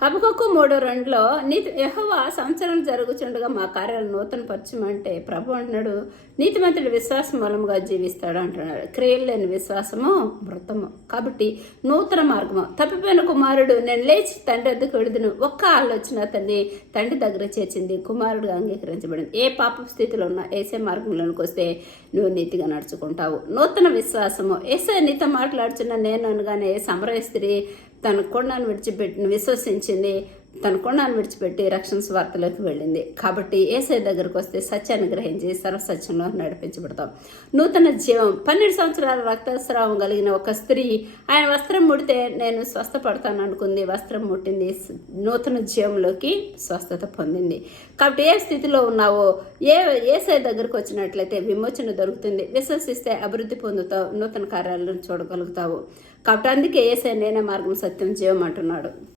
హబక్కూకు 3:2 నీతి యెహోవా సంవత్సరం జరుగుచుండగా మా కార్యాలను నూతన పరచమంటే ప్రభు అంటున్నాడు, నీతిమంతుడి విశ్వాసం మూలముగా జీవిస్తాడు అంటున్నాడు. క్రియలు లేని విశ్వాసము మృతము. కాబట్టి నూతన మార్గము. తప్పిపోయిన కుమారుడు నేను లేచి తండ్రి వద్దకు వెళుదును ఒక్క ఆలోచన అతన్ని తండ్రి దగ్గర చేర్చింది. కుమారుడుగా అంగీకరించబడింది. ఏ పాప స్థితిలో ఉన్నా ఏసే మార్గంలోనికి వస్తే నువ్వు నీతిగా నడుచుకుంటావు. నూతన విశ్వాసము. ఏసే నీతో మాట్లాడుచున్న నేను అనగానే సమరయ స్త్రీ తన కొండను విశ్వసించింది. తన కొండను విడిచిపెట్టి రక్షణ స్వార్థలోకి వెళ్ళింది. కాబట్టి ఏసై దగ్గరకు వస్తే సత్యాన్ని గ్రహించి సర్వసత్యంలో నడిపించబడతాం. నూతన జీవం. 12 సంవత్సరాల రక్తస్రావం కలిగిన ఒక స్త్రీ ఆయన వస్త్రం ముడితే నేను స్వస్థపడతాను అనుకుంది. వస్త్రం ముట్టింది. నూతన జీవంలోకి స్వస్థత పొందింది. కాబట్టి ఏ స్థితిలో ఉన్నావో ఏసై దగ్గరకు వచ్చినట్లయితే విమోచన దొరుకుతుంది. విశ్వసిస్తే అభివృద్ధి పొందుతావు. నూతన కార్యాలను చూడగలుగుతావు. కాబట్టి అందుకే ఏసై నేనే మార్గం సత్యం జీవం అంటున్నాడు.